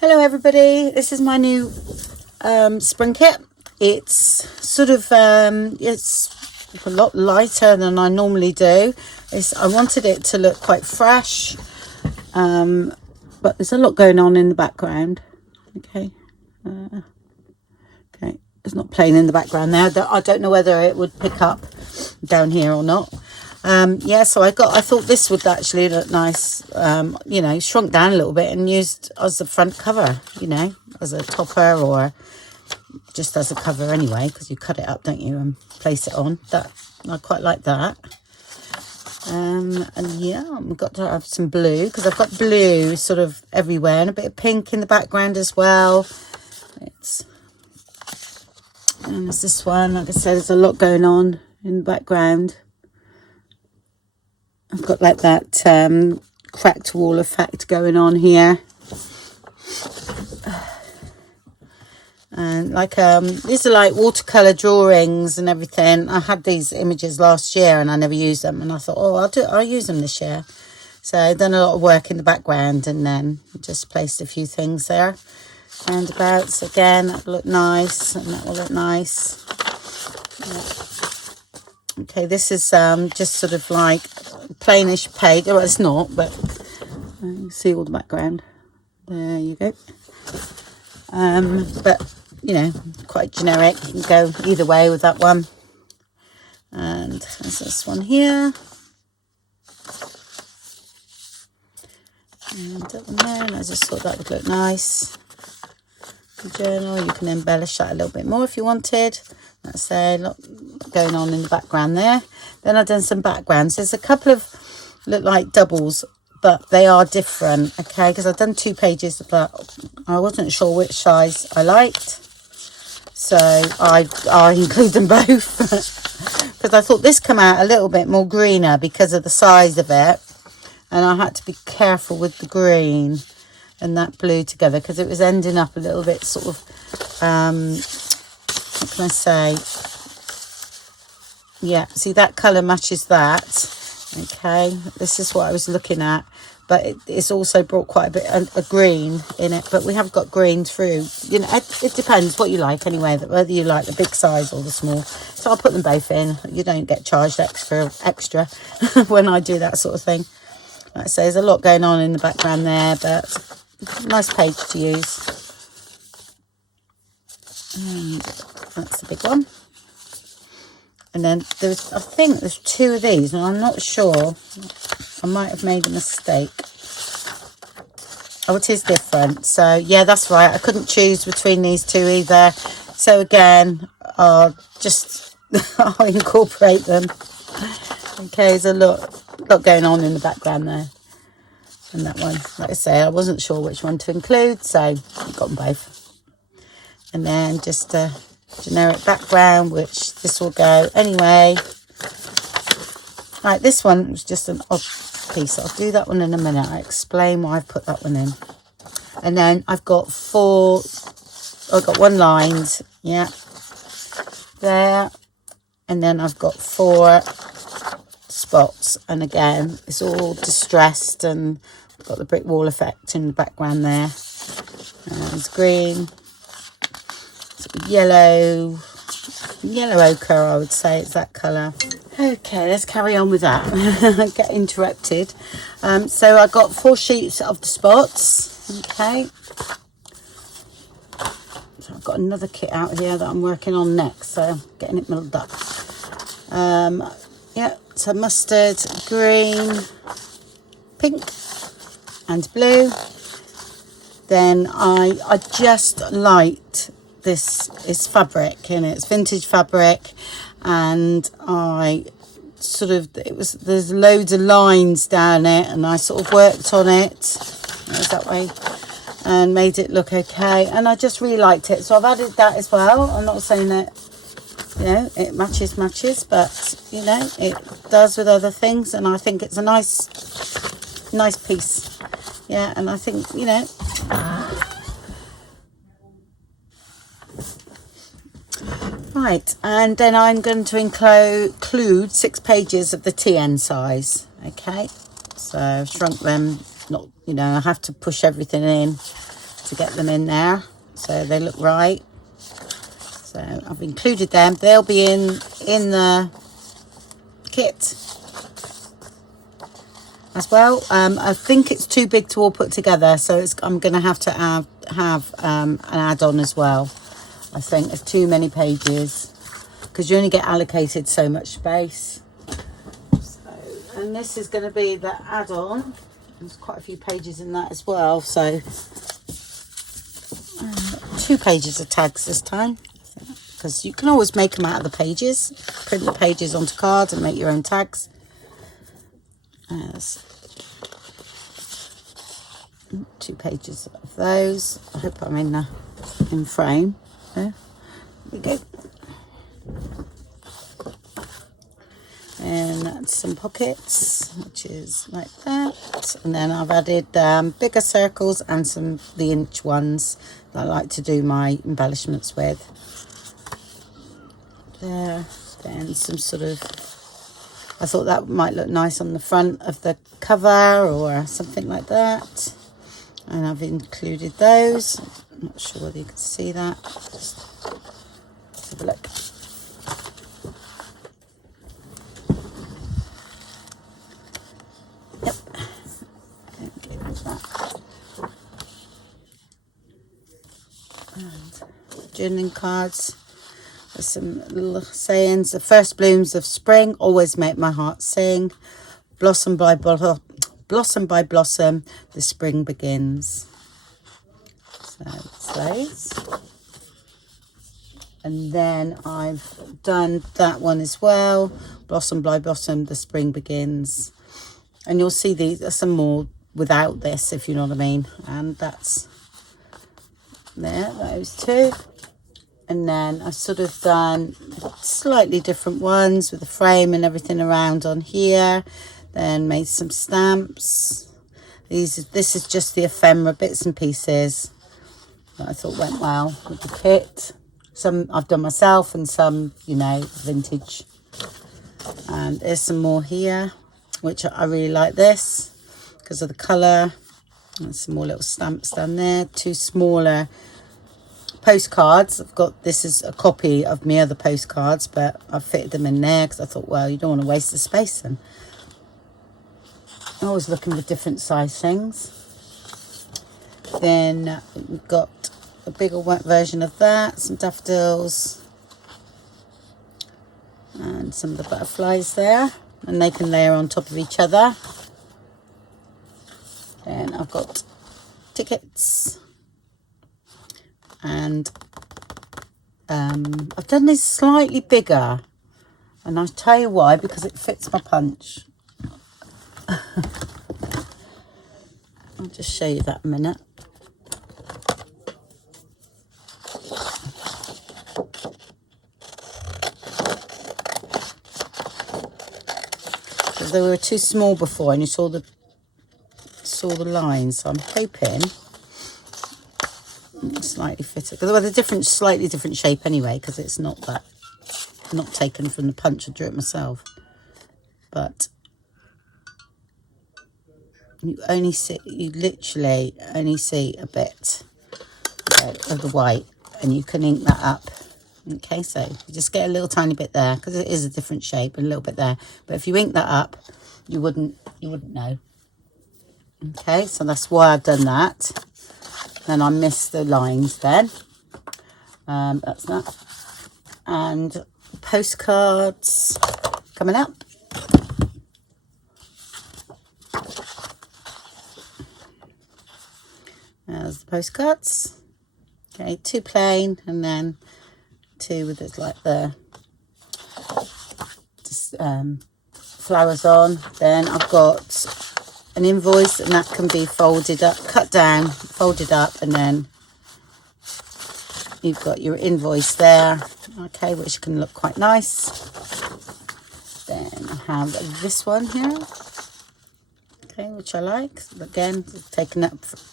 Hello everybody, this is my new spring kit. It's sort of it's a lot lighter than I normally do. I wanted it to look quite fresh, but there's a lot going on in the background. Okay, okay, it's not playing in the background there. I don't know whether it would pick up down here or not. Yeah, so I thought this would actually look nice, you know, shrunk down a little bit and used as the front cover, you know, as a topper or just as a cover anyway, because you cut it up, don't you, and place it on. That I quite like that. And yeah, I've got to have some blue because I've got blue sort of everywhere and a bit of pink in the background as well. And there's this one, like I said, there's a lot going on in the background. I've got like that cracked wall effect going on here. And like these are like watercolour drawings and everything. I had these images last year and I never used them, and I thought, oh, I'll use them this year. So I've done a lot of work in the background and then just placed a few things there. Roundabouts again, that will look nice, and that will look nice. Yeah. Okay, this is just sort of like plainish page. Well, it's not, but you can see all the background. There you go. But you know, quite generic. You can go either way with that one. And there's this one here. And that one there. And I just thought that would look nice. The journal, you can embellish that a little bit more if you wanted. That's a lot going on in the background there. Then I've done some backgrounds. There's a couple of look like doubles, but they are different, okay, because I've done 2 pages, but I wasn't sure which size I liked, so I include them both because I thought this come out a little bit more greener because of the size of it, and I had to be careful with the green and that blue together because it was ending up a little bit sort of what can I say, yeah, see that colour matches that. Okay, this is what I was looking at, but it's also brought quite a bit of green in it, but we have got green through, you know, it depends what you like anyway, whether you like the big size or the small. So I'll put them both in. You don't get charged extra when I do that sort of thing. Like I say, there's a lot going on in the background there, but nice page to use. And that's the big one. And then I think there's 2 of these, and I'm not sure. I might have made a mistake. Oh, it is different. So yeah, that's right. I couldn't choose between these 2 either. So again, I'll incorporate them. Okay, there's a lot going on in the background there. And that one, like I say, I wasn't sure which one to include, so I got them both. And then just a generic background, which this will go anyway. Right, this one was just an odd piece. I'll do that one in a minute. I'll explain why I've put that one in. And then I've got 1 lined, yeah, there. And then I've got 4 spots. And again, it's all distressed and got the brick wall effect in the background there. And it's green. Yellow ochre, I would say it's that colour. Okay, let's carry on with that. Get interrupted. So I got 4 sheets of the spots. Okay, so I've got another kit out here that I'm working on next, so I'm getting it milled up. Yeah, so mustard, green, pink and blue. Then I just liked this is fabric, and it's vintage fabric, and I sort of there's loads of lines down it, and I sort of worked on it that way and made it look okay, and I just really liked it, so I've added that as well. I'm not saying that, you know, it matches, but you know, it does with other things, and I think it's a nice piece. Yeah, and I think, you know, right, and then I'm going to include 6 pages of the TN size. Okay, so I've shrunk them. Not, you know, I have to push everything in to get them in there so they look right. So I've included them. They'll be in the kit as well. I think it's too big to all put together, so I'm going to have to have an add-on as well. I think there's too many pages because you only get allocated so much space. So, and this is going to be the add-on. There's quite a few pages in that as well. So 2 pages of tags this time, because you can always make them out of the pages. Print the pages onto cards and make your own tags. There's 2 pages of those. I hope I'm in frame. There we go. And some pockets, which is like that. And then I've added bigger circles and the inch ones that I like to do my embellishments with. There. Then some sort of, I thought that might look nice on the front of the cover or something like that. And I've included those. I'm not sure whether you can see that. Just have a look. Yep. Okay, there's that. And journaling cards. There's some little sayings. The first blooms of spring always make my heart sing. Blossom by blossom, the spring begins. So it's those. And then I've done that one as well. Blossom by blossom, the spring begins. And you'll see there's some more without this, if you know what I mean. And that's there, those 2. And then I've sort of done slightly different ones with the frame and everything around on here. Then made some stamps. This is just the ephemera bits and pieces that I thought went well with the kit. Some I've done myself and some, you know, vintage. And there's some more here, which I really like this because of the colour. And some more little stamps down there. 2 smaller postcards. I've got, this is a copy of my other postcards, but I've fitted them in there because I thought, well, you don't want to waste the space then. I'm always looking for different size things. Then we've got a bigger version of that, some daffodils and some of the butterflies there, and they can layer on top of each other. Then I've got tickets, and I've done this slightly bigger, and I'll tell you why, because it fits my punch. I'll just show you that in a minute. Because they were too small before, and you saw the lines. So I'm hoping slightly fitted. Because they're slightly different shape anyway, because it's not taken from the punch. I drew it myself, but you literally only see a bit of the white, and you can ink that up. Okay, so you just get a little tiny bit there because it is a different shape, and a little bit there. But if you ink that up, you wouldn't know. Okay, so that's why I've done that. Then I missed the lines then. That's that. And postcards coming up. There's the postcards. Okay, 2 plain, and then 2 with it like the flowers on. Then I've got an invoice, and that can be folded up, cut down, folded up, and then you've got your invoice there. Okay, which can look quite nice. Then I have this one here. Okay, which I like. Again,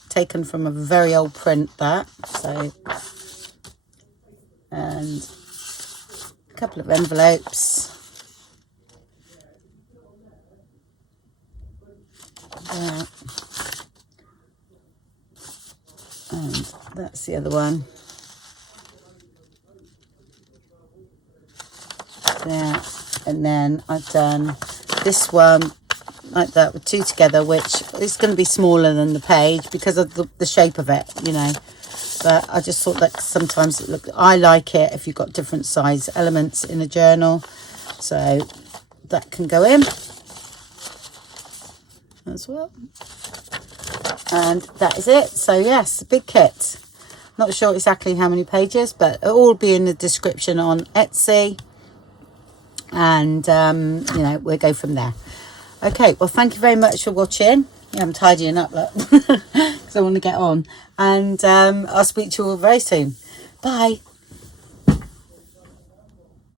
taken from a very old print, that. So, and a couple of envelopes. And that's the other one. There. And then I've done this one like that with two together, which is going to be smaller than the page because of the shape of it, you know. But I just thought that sometimes I like it if you've got different size elements in a journal. So that can go in as well. And that is it. So yes, a big kit. Not sure exactly how many pages, but it'll all be in the description on Etsy. And you know, we'll go from there. Okay, well, thank you very much for watching. Yeah, I'm tidying up, look, because I want to get on. And I'll speak to you all very soon. Bye.